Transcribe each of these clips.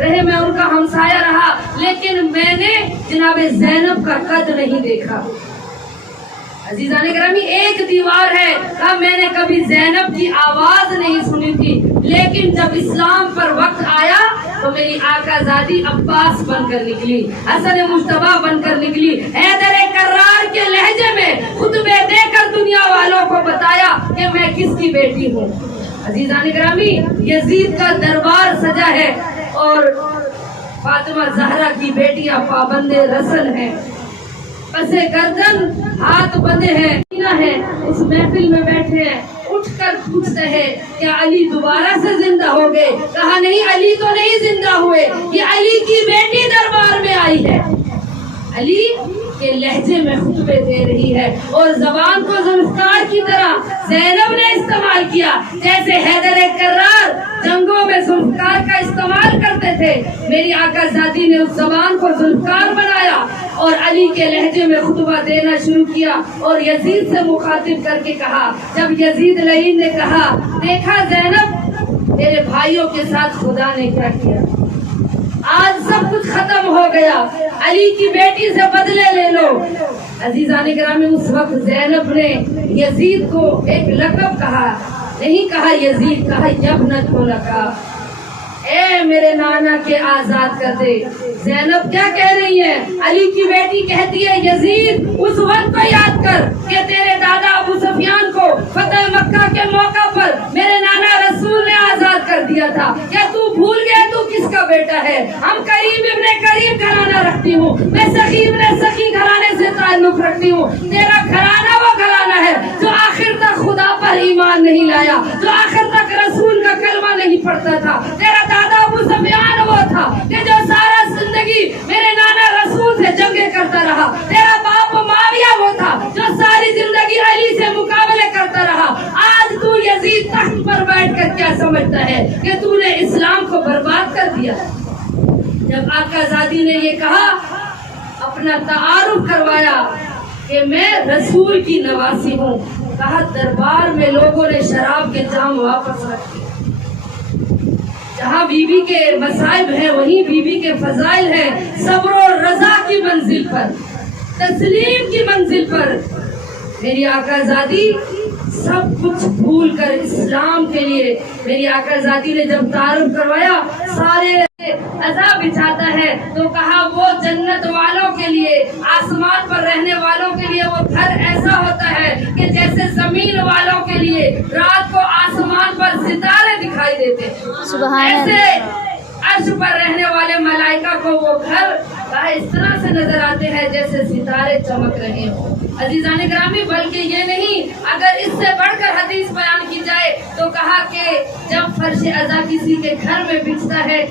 رہے میں ان کا ہمسایہ رہا، لیکن میں نے جناب زینب کا قد نہیں دیکھا۔ عزیزان گرامی، ایک دیوار ہے، کہا میں نے کبھی زینب کی آواز نہیں سنی تھی، لیکن جب اسلام پر وقت آیا تو میری آقا زادی عباس بن کر نکلی، حسن مجتبیٰ بن کر نکلی، حیدر کرار کے لہجے میں خطبے دے کر دنیا والوں کو بتایا کہ میں کس کی بیٹی ہوں۔ عزیزان گرامی، یزید کا دربار سجا ہے اور فاطمہ زہرا کی بیٹیاں پابند رسل ہیں، پسے گردن ہاتھ بندے ہیں، اس محفل میں بیٹھے ہیں، اٹھ کر پوچھتے ہیں کیا علی دوبارہ سے زندہ ہو گئے؟ کہا نہیں، علی تو نہیں زندہ ہوئے، یہ علی کی بیٹی دربار میں آئی ہے۔ علی کے لہجے میں خطبے دے رہی ہے اور زبان کو ذوالفقار کی طرح زینب نے استعمال کیا، جیسے حیدر کرار جنگوں میں ذوالفقار کا استعمال کرتے تھے۔ میری آقا زادی نے اس زبان کو ذوالفقار بنایا اور علی کے لہجے میں خطبہ دینا شروع کیا اور یزید سے مخاطب کر کے کہا، جب یزید لعین نے کہا دیکھا زینب تیرے بھائیوں کے ساتھ خدا نے کیا کیا، آج سب کچھ ختم ہو گیا، علی کی بیٹی سے بدلے لے لو۔ عزیزان گرامی، اس وقت زینب نے یزید کو ایک لقب کہا، نہیں کہا یزید، کہا یبنت کو لقب، اے میرے نانا کے آزاد کر دے۔ زینب کیا کہہ رہی ہے؟ علی کی بیٹی کہتی ہے یزید اس وقت کو یاد کر کہ تیرے دادا ابو سفیان کو فتح مکہ کے موقع پر میرے نانا رسول نے آزاد کر دیا تھا، کیا تو بھول گیا تو کس کا بیٹا ہے؟ ہم کریم ابن کریم گھرانہ رکھتی ہوں، میں سخی ابن سخی گھرانے سے تعلق رکھتی ہوں، تیرا گھرانہ وہ گھرانہ ہے جو آخر تک خدا پر ایمان نہیں لایا، جو آخر تک رسول کا کلمہ نہیں پڑھتا تھا، تیرا دادا ابو سفیان وہ تھا کہ جو سارا زندگی میرے نانا رسول سے جنگیں کرتا رہا، تیرا باپ معاویہ وہ تھا جو ساری زندگی علی سے مقابلے کرتا رہا۔ آج تو یزید تخت پر بیٹھ کر کیا سمجھتا ہے کہ تو نے اسلام کو برباد کر دیا؟ جب آقا زادی نے یہ کہا، اپنا تعارف کروایا کہ میں رسول کی نواسی ہوں، کہا دربار میں لوگوں نے شراب کے جام واپس رکھے، جہاں بی بی کے مصائب ہیں وہیں بی بی کے فضائل ہیں، صبر و رضا کی منزل پر، تسلیم کی منزل پر میری آقا زادی سب کچھ بھول کر اسلام کے لیے، میری آقا زادی نے جب تعارف کروایا، سارے عذاب بچھاتا ہے تو کہا وہ جنت والوں کے لیے، آسمان پر رہنے والوں کے لیے وہ گھر ایسا ہوتا ہے کہ جیسے زمین والوں کے لیے رات کو آسمان پر ستارے دکھائی دیتے، ایسے عرش پر رہنے والے ملائکہ کو وہ گھر اس طرح سے نظر آتے ہیں جیسے ستارے چمک رہے ہوں۔ عزیزان گرامی، بلکہ یہ نہیں، اگر اس سے بڑھ کر حدیث بیان کی جائے تو کہا کہ جب فرش عزا کسی کے گھر میں بچھتا ہے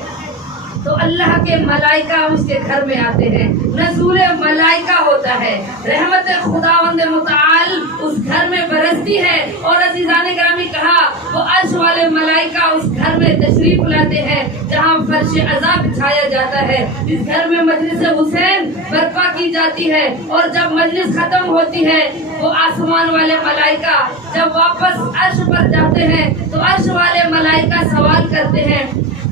تو اللہ کے ملائکہ اس کے گھر میں آتے ہیں، نزول ملائکہ ہوتا ہے، رحمت خداوند متعال اس گھر میں برستی ہے، اور عزیزان گرامی کہا وہ عرش والے ملائکہ اس گھر میں تشریف لاتے ہیں جہاں فرش عزا بچھایا جاتا ہے، اس گھر میں مجلس حسین برپا کی جاتی ہے، اور جب مجلس ختم ہوتی ہے وہ آسمان والے ملائکہ جب واپس عرش پر جاتے ہیں تو عرش والے ملائکہ سوال کرتے ہیں،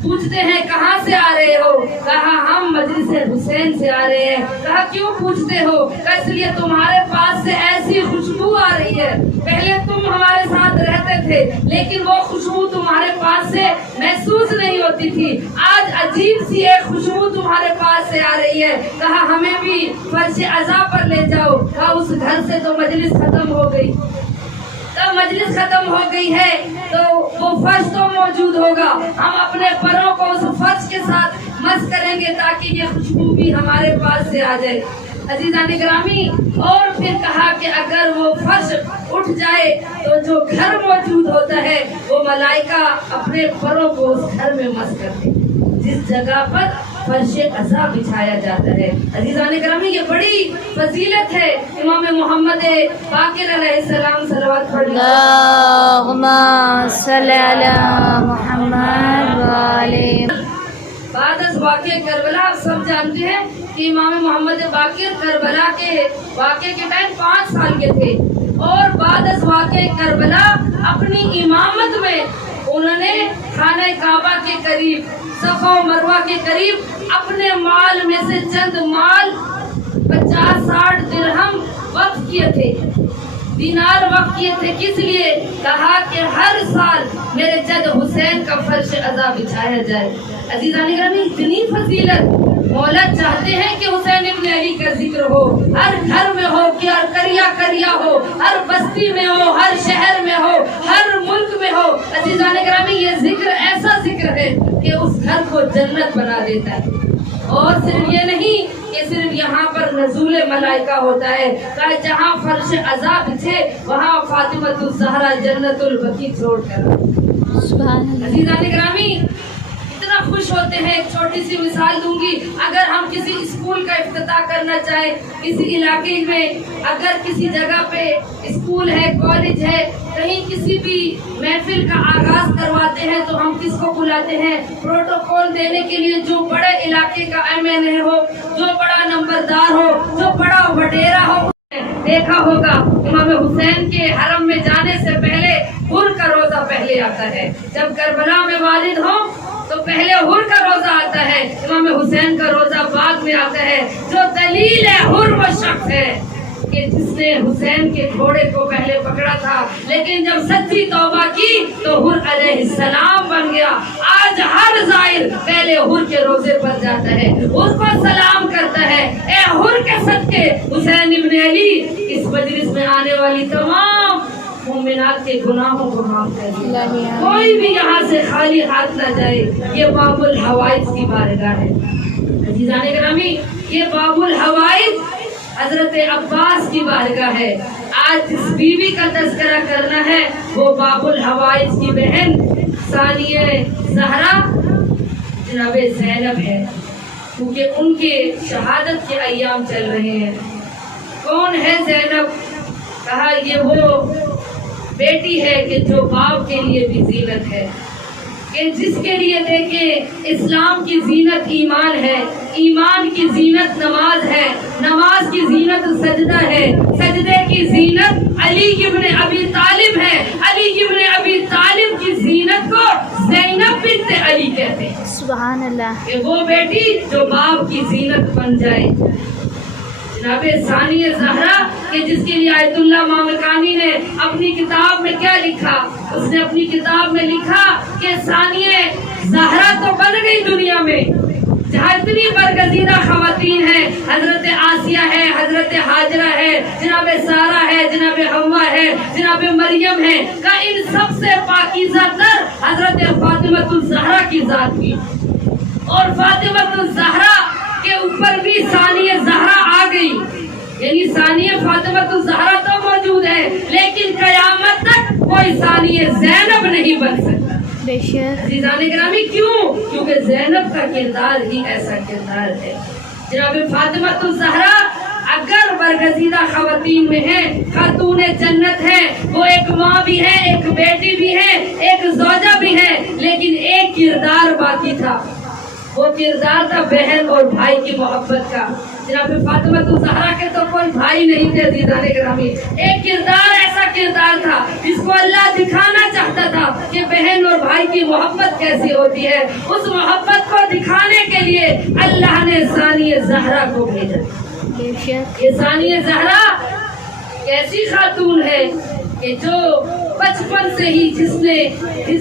پوچھتے ہیں کہاں سے آ رہے ہو؟ کہا ہم مجلس حسین سے آ رہے ہیں۔ کہا کیوں پوچھتے ہو؟ کہا اس لیے تمہارے پاس سے ایسی خوشبو آ رہی ہے، پہلے تم ہمارے ساتھ رہتے تھے لیکن وہ خوشبو تمہارے پاس سے محسوس نہیں ہوتی تھی، آج عجیب سی ایک خوشبو تمہارے پاس سے آ رہی ہے۔ کہا ہمیں بھی فرش عزا پر لے جاؤ۔ کہا اس گھر سے تو مجلس ختم ہو گئی، مجلس ختم ہو گئی ہے تو وہ فرش تو موجود ہوگا، ہم اپنے پروں کو اس فرش کے ساتھ مس کریں گے تاکہ یہ خوشبو بھی ہمارے پاس سے آ جائے۔ عزیزان گرامی، اور پھر کہا کہ اگر وہ فرش اٹھ جائے تو جو گھر موجود ہوتا ہے وہ ملائکہ اپنے پروں کو اس گھر میں مس کرتے ہیں جس جگہ پر فرش عزا بچھایا جاتا ہے۔ عزیزان گرامی، یہ بڑی فضیلت ہے۔ امام محمد باقر علیہ السلام صلوات پڑھیں، اللہم صلی علی محمد وآلہ۔ بعد از واقعہ کربلا آپ سب جانتے ہیں کہ امام محمد باقر کربلا کے واقعے کے ٹائم 5 سال کے تھے، اور بعد از واقعہ کربلا اپنی امامت میں انہوں نے خانہ کعبہ کے قریب صفا و مروہ کے قریب اپنے مال میں سے چند مال 50-60 درہم وقف کیے تھے، دینار وقف کیے تھے. کس لیے؟ کہا کہ ہر سال میرے جد حسین کا فرش عزا بچھایا جائے. عزیزان گرامی، اتنی فضیلت مولا چاہتے ہیں کہ حسین ابن علی کا ذکر ہو، ہر گھر میں ہو، کہ ہر کریا ہو، ہر بستی میں ہو، ہر شہر میں ہو، ہر ملک میں ہو. عزیزان گرامی، یہ ذکر ایسا ذکر ہے کہ اس گھر کو جنت بنا دیتا ہے. اور صرف یہ نہیں کہ صرف یہاں پر نزول ملائکہ ہوتا ہے، کہ جہاں فرش عزا بچھے وہاں فاطمہ الزہرا جنت البقیع چھوڑ کر. عزیزان گرامی، اتنا خوش ہوتے ہیں. ایک چھوٹی سی مثال دوں گی. اگر ہم کسی اسکول کا افتتاح کرنا چاہیں، کسی علاقے میں اگر کسی جگہ پہ اسکول ہے، کالج ہے، کہیں کسی بھی محفل کا آغاز کرواتے ہیں تو ہم کس کو بلاتے ہیں؟ پروٹوکول دینے کے لیے جو بڑے علاقے کا MNA ہو، جو بڑا نمبردار ہو، جو بڑا وڈیرا ہو. دیکھا ہوگا امام حسین کے حرم میں جانے سے پہلے حر کا روزہ پہلے آتا ہے. جب کربلا میں والد ہو تو پہلے حر کا روزہ آتا ہے، امام حسین کا روزہ بعد میں آتا ہے. جو دلیل ہے، حر وہ شخص ہے کہ جس نے حسین کے گھوڑے کو پہلے پکڑا تھا، لیکن جب سچی توبہ کی تو حر علیہ السلام بن گیا. آج ہر زائر پہلے حر کے روزے پر جاتا ہے، حر کو سلام کرتا ہے. اے حر کے صدقے حسین ابن علی اس مجلس میں آنے والی تمام مومنات کے گناہوں کو معاف کر دے. کوئی بھی یہاں سے خالی ہاتھ نہ جائے. یہ باب الحوائج کی بارگاہ ہے. عزیزان گرامی، یہ باب الحوائج حضرت عباس کی بارگاہ ہے. آج جس بیوی کا تذکرہ کرنا ہے وہ باب الحوائج کی بہن ثانیہ زہرا جناب زینب ہے، کیونکہ ان کے شہادت کے ایام چل رہے ہیں. کون ہے زینب؟ کہا یہ وہ بیٹی ہے کہ جو باپ کے لیے بھی زینت ہے، کہ جس کے لیے دیکھیں اسلام کی زینت ایمان ہے، ایمان کی زینت نماز ہے، نماز کی زینت سجدہ ہے، سجدے کی زینت علی ابن ابی طالب ہے، علی ابن ابی طالب کی زینت کو زینب بنت علی کہتے ہیں. سبحان اللہ. کہ وہ بیٹی جو باپ کی زینت بن جائے. جناب ثانیہ زہرا کہ جس کے لیے آیت اللہ مامکانی نے اپنی کتاب میں کیا لکھا؟ اس نے اپنی کتاب میں لکھا کہ ثانیہ زہرا تو بن گئی دنیا میں، جہاں اتنی برگزیدہ خواتین ہیں، حضرت آسیہ ہے، حضرت ہاجرہ ہے، جناب سارہ ہے، جناب حوا ہے، جناب مریم ہے، کہ ان سب سے پاکیزہ تر حضرت فاطمہ الزہرا کی ذات کی. اور فاطمہ الزہرا کے اوپر بھی ثانیہ زہرا آ گئی. یعنی ثانیہ فاطمہ الزہرا تو موجود ہے، لیکن قیامت تک کوئی ثانیہ زینب نہیں بن سکتا. بے شک. عزیزان گرامی، کیوں؟ کیونکہ زینب کا کردار ہی ایسا کردار ہے. جناب فاطمہ الزہرا اگر برگزیدہ خواتین میں ہے، خاتون جنت ہے، وہ ایک ماں بھی ہے، ایک بیٹی بھی ہے، ایک زوجہ بھی ہے، لیکن ایک کردار باقی تھا. وہ کردار تھا بہن اور بھائی کی محبت کا. جناب فاطمہ الزہرا کے تو کوئی بھائی نہیں تھے. عزیزان گرامی، ایک کردار ایسا کردار تھا جس کو اللہ دکھانا چاہتا تھا کہ بہن اور بھائی کی محبت کیسی ہوتی ہے. اس محبت کو دکھانے کے لیے اللہ نے ثانیہ زہرا کو بھیجا. بے شک. یہ ثانیہ زہرا کیسی خاتون ہے کہ جو بچپن سے ہی جس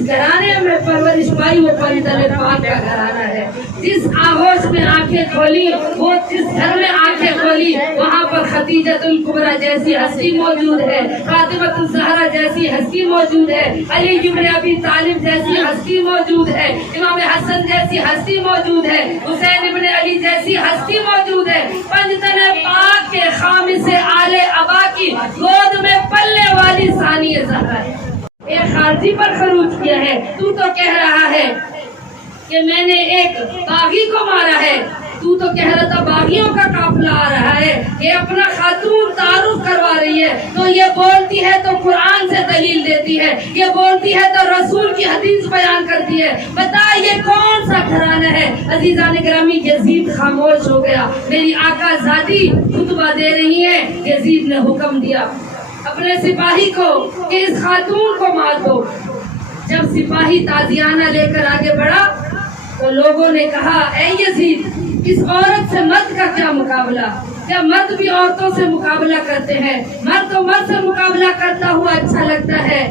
گھرانے میں پرورش پائی وہ پنجتن پاک کا گھرانہ ہے. جس آغوش میں آنکھیں کھولی، وہ جس گھر میں آنکھیں کھولی وہاں پر خدیجۃ الکبریٰ جیسی ہستی موجود ہے، فاطمہ الزہرا جیسی ہستی موجود ہے، علی ابن ابی طالب جیسی ہستی موجود ہے، امام حسن جیسی ہستی موجود ہے، حسین ابن علی جیسی ہستی موجود ہے. پنجتن پاک کے خامس آل ابا کی گود میں پلنے والی ثانیہ زہرا ہے. ایک خارجی پر خروج کیا ہے، تو کہہ رہا ہے کہ میں نے ایک باغی کو مارا ہے، تو کہہ رہا تھا باغیوں کا قافلہ آ رہا ہے. یہ اپنا خاتون تعارف کروا رہی ہے تو یہ بولتی ہے تو قرآن سے دلیل دیتی ہے، یہ بولتی ہے تو رسول کی حدیث بیان کرتی ہے. بتا یہ کون سا گھرانہ ہے؟ عزیزان گرامی، یزید خاموش ہو گیا. میری آقا زادی خطبہ دے رہی ہے، یزید نے حکم دیا اپنے سپاہی کو کہ اس خاتون کو مار دو. جب سپاہی تازیانہ لے کر آگے بڑھا تو لوگوں نے کہا اے یزید اس عورت سے مرد کا کیا مقابلہ، کیا مرد بھی عورتوں سے مقابلہ کرتے ہیں، مرد تو مرد سے مقابلہ کرتا ہوا اچھا لگتا ہے۔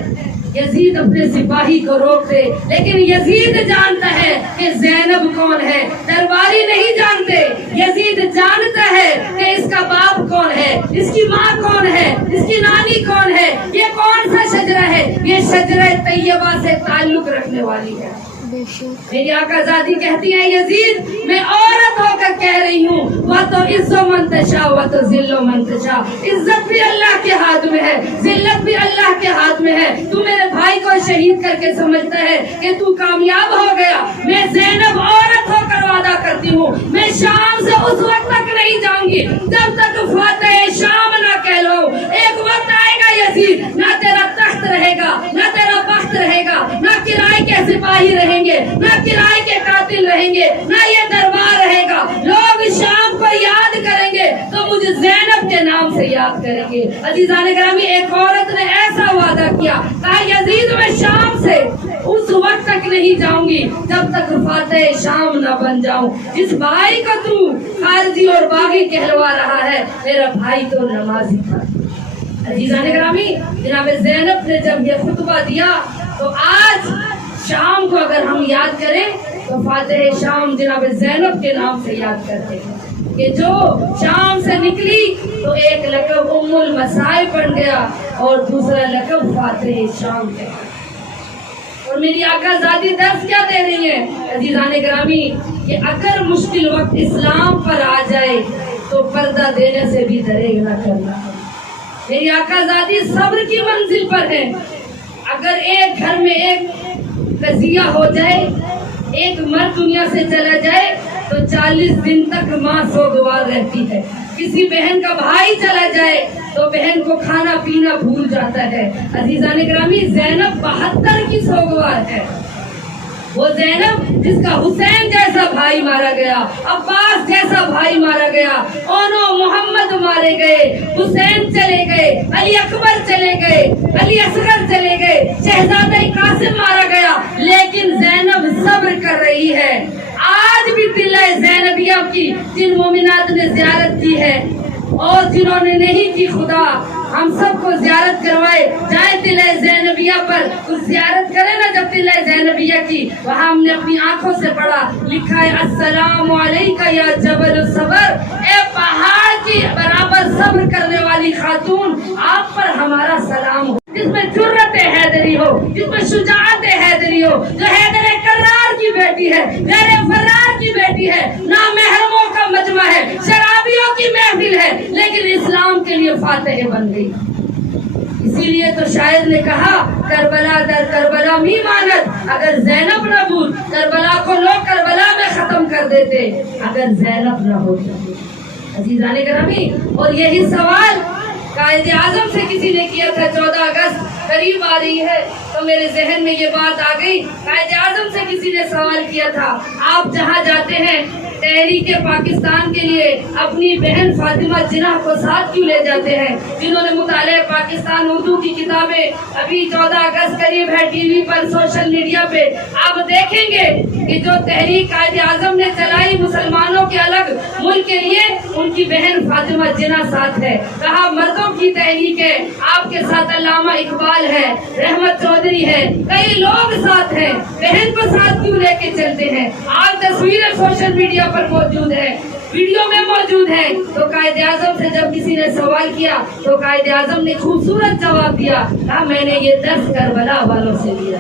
یزید اپنے سپاہی کو روک دے، لیکن یزید جانتا ہے کہ زینب کون ہے، درباری نہیں جانتے۔ یزید جانتا ہے کہ اس کا باپ کون ہے، اس کی ماں کون ہے، اس کی نانی کون ہے، یہ کون سا شجرہ ہے، یہ شجرہ طیبہ سے تعلق رکھنے والی ہے۔ بے شک میری آقا زادی کہتی ہیں یزید میں عورت ہو کر کہہ رہی ہوں وَتُعِزُّ مَن تَشَاءُ وَتُذِلُّ مَن تَشَاءُ، عزت بھی اللہ کے ہاتھ میں ہے، ذلت بھی اللہ کے ہاتھ میں ہے۔ تو میرے بھائی کو شہید کر کے سمجھتا ہے کہ تو کامیاب ہو گیا، میں زینب عورت ہو کر وعدہ کرتی ہوں میں شام سے اس وقت تک نہیں جاؤں گی جب تک فاتح شام نہ کہہ لو۔ ایک وقت آئے گا یزید، نہ تیرا تخت رہے گا، نہ تیرا بخت رہے گا، نہ کرائے کے سپاہی رہیں گے، نہ کرائے کے قاتل رہیں گے، نہ یہ دربار رہے گا۔ لوگ شام کو یاد کریں گے تو مجھے زینب کے نام سے یاد کریں گے۔ عزیزان گرامی، ایک عورت نے ایسا وعدہ کیا، کہا یزید میں شام سے اس وقت تک نہیں جاؤں گی جب تک فاتح شام نہ بن جاؤں۔ جس بھائی کو تو خارجی اور باغی کہلوا رہا ہے، میرا بھائی تو نمازی تھا۔ عزیزان گرامی، جناب زینب نے جب یہ خطبہ دیا تو آج شام کو اگر ہم یاد کریں تو فاتح شام جناب زینب کے نام سے یاد کرتے ہیں کہ جو شام سے نکلی تو ایک لقب ام المصائب بن گیا اور دوسرا لقب فاتح شام ہے۔ اور میری آقا ذاتی درس کیا دے رہی ہے عزیزان گرامی کہ اگر مشکل وقت اسلام پر آ جائے تو پردہ دینے سے بھی دریغ نہ کرنا۔ میری آقا ذاتی صبر کی منزل پر ہے۔ اگر ایک گھر میں ایک قضیہ ہو جائے، ایک مرد دنیا سے چلا جائے تو 40 دن تک ماں سوگوار رہتی ہے۔ کسی بہن کا بھائی چلا جائے تو بہن کو کھانا پینا بھول جاتا ہے۔ عزیزان گرامی، زینب 72 کی سوگوار ہے۔ وہ زینب جس کا حسین جیسا بھائی مارا گیا، عباس جیسا بھائی مارا گیا، اونو محمد مارے گئے، حسین چلے گئے، علی اکبر چلے گئے، علی اصغر چلے گئے، شہزادہ قاسم مارا گیا، لیکن زینب صبر کر رہی ہے۔ آج بھی قلعہ زینبیہ کی جن مومنات نے زیارت کی ہے اور جنہوں نے نہیں کی، خدا ہم سب کو زیارت کروائے۔ جائے قلعہ زینبیہ پر کچھ زیارت کرے نا، جب قلعہ زینبیہ کی وہاں ہم نے اپنی آنکھوں سے پڑھا، لکھا ہے السلام علیکہ یا جبل الصبر، اے پہاڑ کی برابر صبر کرنے والی خاتون، آپ پر ہمارا سلام ہو۔ جس میں جرت حیدری ہو، جس میں شجاعت حیدری ہو، جو حیدر کرار کی بیٹی ہے، غیر فرار کی بیٹی ہے، نامحرموں کا مجمع ہے، شرابیوں کی محفل ہے، لیکن اسلام کے لیے فاتح بن گئی۔ اسی لیے تو شاعر نے کہا کربلا در کربلا می ماند، اگر زینب نہ بھول کربلا کو لوگ کربلا میں ختم کر دیتے اگر زینب نہ ہوتی۔ عزیزان گرامی، اور یہی سوال قائد اعظم سے کسی نے کیا تھا، 14 اگست قریب آ رہی ہے تو میرے ذہن میں یہ بات آ گئی۔ قائد اعظم سے کسی نے سوال کیا تھا، آپ جہاں جاتے ہیں تحریک پاکستان کے لیے اپنی بہن فاطمہ جناح کو ساتھ کیوں لے جاتے ہیں؟ جنہوں نے مطالعہ پاکستان اردو کی کتابیں ابھی 14 اگست قریب ہے، ٹی وی پر سوشل میڈیا پہ آپ دیکھیں گے کہ جو تحریک قائد اعظم نے چلائی مسلمانوں کے الگ ملک کے لیے، ان کی بہن فاطمہ جناح ساتھ ہے۔ کہا مردوں کی تحریک ہے، آپ کے ساتھ علامہ اقبال ہے، رحمت چودھری ہے، کئی لوگ ساتھ ہیں، بہن کو ساتھ کیوں لے کے چلتے ہیں؟ آج تصویریں سوشل میڈیا پر موجود ہے، ویڈیو میں موجود ہے۔ تو قائد اعظم سے جب کسی نے سوال کیا تو قائد اعظم نے خوبصورت جواب دیا، کہا میں نے یہ درس کربلا والوں سے لیا،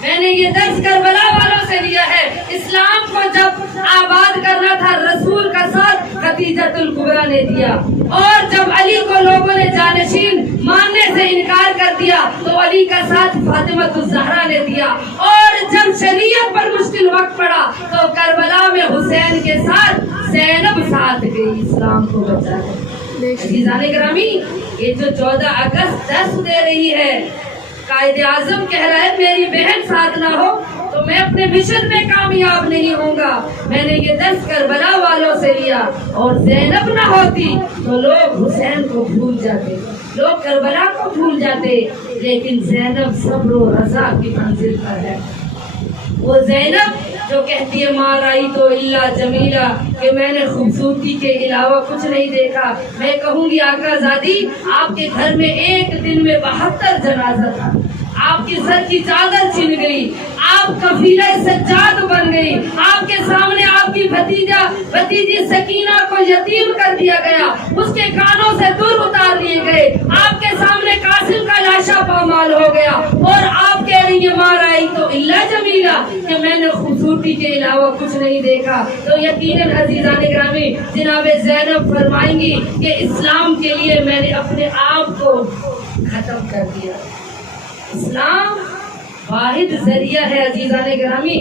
میں نے یہ درس کربلا والوں سے لیا ہے۔ اسلام کو جب آباد کرنا تھا رسول کا ساتھ خدیجۃ الکبریٰ نے دیا، اور جب علی کو لوگوں نے جانشین ماننے سے انکار کر دیا تو علی کا ساتھ فاطمہ الزہرا نے دیا، اور جب شریعت پر مشکل وقت پڑا تو کربلا میں حسین کے ساتھ زینب ساتھ گئی اسلام کو بچانے۔ عزیزان گرامی، یہ جو 14 اگست درس دے رہی ہے، قائد اعظم کہہ رہا ہے میری بہن ساتھ نہ ہو تو میں اپنے مشن میں کامیاب نہیں ہوں گا۔ میں نے یہ درس کربلا والوں سے لیا، اور زینب نہ ہوتی تو لوگ حسین کو بھول جاتے، لوگ کربلا کو بھول جاتے، لیکن زینب صبر و رضا کی منزل پر ہے۔ وہ زینب جو کہتی ہے ماں رائی تو اللہ جمیلہ کہ میں نے خوبصورتی کے علاوہ کچھ نہیں دیکھا، میں کہوں گی آقا زادی آپ کے گھر میں ایک دن میں 72 جنازہ تھا، آپ کی سر کی چادر چھن گئی، آپ کفیلہ سجاد بن گئی، آپ کے سامنے آپ کی بھتیجی سکینہ کو یتیم کر دیا گیا، اس کے کانوں سے دور اتار لیے گئے، آپ کے سامنے قاسم کا لاشا پامال ہو گیا، اور آپ کہہ رہی ہیں ماں رائی تو اللہ جمیلہ کہ میں نے خوبصورتی کے علاوہ کچھ نہیں دیکھا۔ تو یقیناً عزیزان گرامی جناب زینب فرمائیں گی کہ اسلام کے لیے میں نے اپنے آپ کو ختم کر دیا۔ اسلام واحد ذریعہ ہے عزیزان گرامی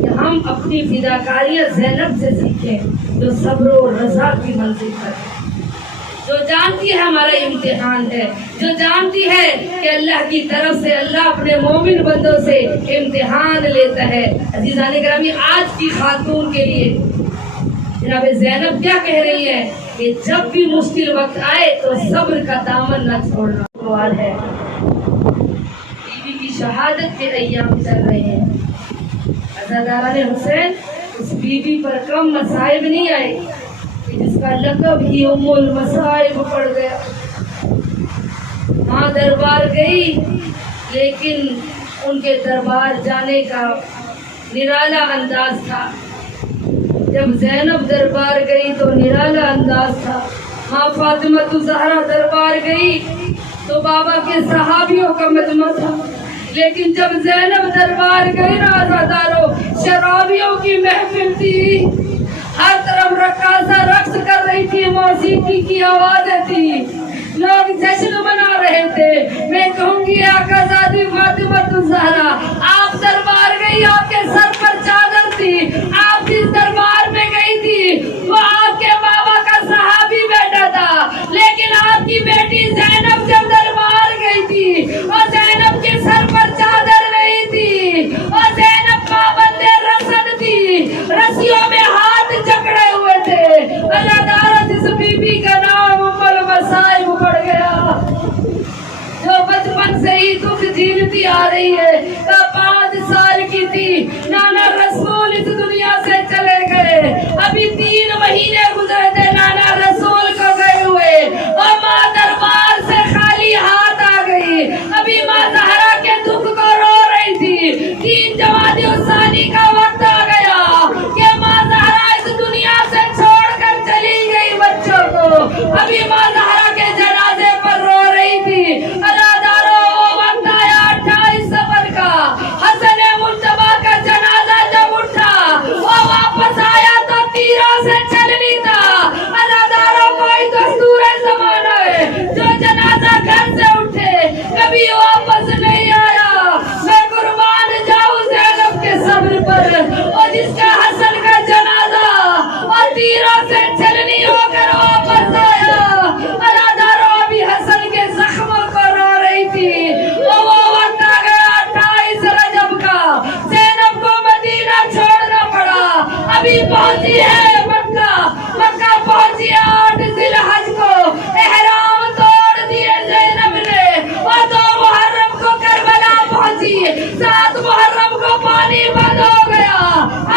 کہ ہم اپنی فداکاریاں زینب سے سیکھیں جو صبر و رضا کی منزل پر ہے، جو جانتی ہے ہمارا امتحان ہے، جو جانتی ہے کہ اللہ کی طرف سے اللہ اپنے مومن بندوں سے امتحان لیتا ہے۔ عزیزان گرامی آج کی خاتون کے لیے جناب زینب کیا کہہ رہی ہے کہ جب بھی مشکل وقت آئے تو صبر کا دامن نہ چھوڑنا۔ سوال ہے شہادت کے ایام چل رہے ہیں، عزاداران حسین اس بی بی پر کم مصائب نہیں آئے کہ جس کا لقب ہی ام المصائب پڑ گیا۔ ماں دربار گئی لیکن ان کے دربار جانے کا نرالا انداز تھا، جب زینب دربار گئی تو نرالا انداز تھا، ماں فاطمہ الزہرا دربار گئی تو بابا کے صحابیوں کا مجمع تھا، لیکن جب زینب دربار گئی نا عزادارو شرابیوں کی محفل تھی، ہر طرف رقاصہ رقص کر رہی تھی، موسیقی کی آوازیں تھی، لوگ جشن منا رہے تھے۔ میں کہوں گی آقا زادی فاطمہ الزہرا آپ دربار گئی، آپ کے سر پر چادر تھی، آپ جس دربار میں گئی تھی وہ آپ کے بابا کا صحابی بیٹا تھا، لیکن آپ کی بیٹی زینب جب دربار گئی تھی اور زینب کے سر پر چادر نہیں تھی اور زینب پابند رسن تھی، رسیوں میں ہاتھ جکڑے ہوئے تھے، اللہ تعالیٰ جس بی بی کا نام ام المصائب پڑ گیا، جو بچپن سے ہی دکھ جھیلتی آ رہی ہے، 5 سال کی تھی، نانا رسول اس دنیا سے چلے گئے، ابھی 3 مہینے گزرے تھے نانا رسول کو گئے ہوئے، اور ماں دربار سے خالی ہاتھ آ گئی، ابھی ماں زہرا کے دکھ کو رو رہی تھی، 3 جمادی الثانی کا وقت آ گیا کہ ماں زہرا اس دنیا سے چھوڑ کر چلی گئی بچوں کو، ابھی ماں زہرا کے جنازے پر رو رہی تھی۔ اللہ دارو وہ وقت آیا 28 صفر کا، حسن مجتبیٰ کا جنازہ جب اٹھا وہ واپس آیا تو تیروں سے چلنی تھا۔ اللہ دارو کوئی دستور زمانہ ہے جو جنازہ گھر سے اٹھے کبھی واپس نہیں آیا، میں قربان جاؤں زینب کے صبر پر، اور جس کا حسن کا جنازہ اور تیروں سے چلنی ہو کر واپس آیا۔ اللہ دارو ابھی حسن کے زخموں کو رو رہی تھی، وہ وقت آ گیا 28 رجب کا، زینب کو مدینہ چھوڑنا پڑا، ابھی پہنچی ہے مکہ پہنچی 8 ذی الحج کو، احرام توڑ دیے زینب نے، اور 2 محرم کو کربلا پہنچی، 7 محرم کو پانی بند ہو گیا،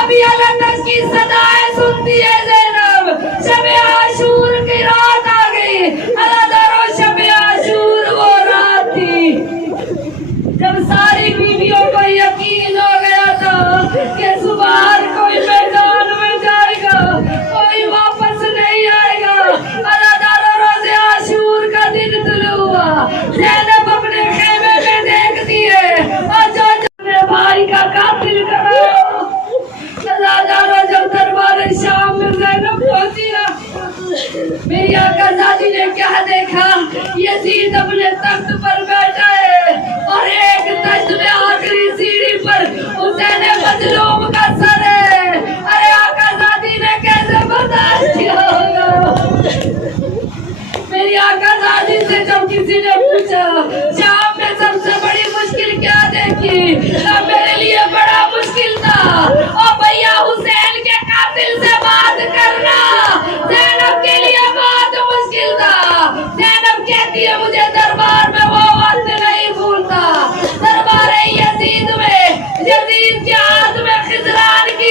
ابھی الگ کی صدائیں سنتی ہے زینب، شب عاشور کی رات آ گئی۔ اللہ دارو شب عاشور وہ رات تھی جب ساری بیویوں کو یقین ہو گیا تھا کہ صبح کوئی میدان میں جائے گا، کوئی واپس نہیں آئے گا۔ اللہ دارو روز عاشور کا دن طلوع ہوا، زینب اپنے خیمے میں دیکھتی ہے اور جو اپنے بھائی کا قاتل کرا، اللہ دارو جب دربار شام میں زینب پہنچی نا، میری آقا زادی نے کیا دیکھا، یزید اپنے تخت پر بیٹھا ہے اور ایک تخت میں آخری سیڑھی پر حسین مظلوم کا سر ہے۔ ارے آقا زادی نے کیسے برداشت کیا ہوگا؟ میری آقا زادی سے جب کسی نے پوچھا شام میں سب سے بڑی مشکل کیا دیکھی، میرے لیے بڑا مشکل تھا اور بھیا حسین کے قاتل سے بات کرنا زینب کے لیے بہت مشکل تھا۔ زینب کہتی ہے مجھے دربار میں وہ وقت نہیں بھولتا، دربار یزید میں یزید کے ہاتھ میں خضران کی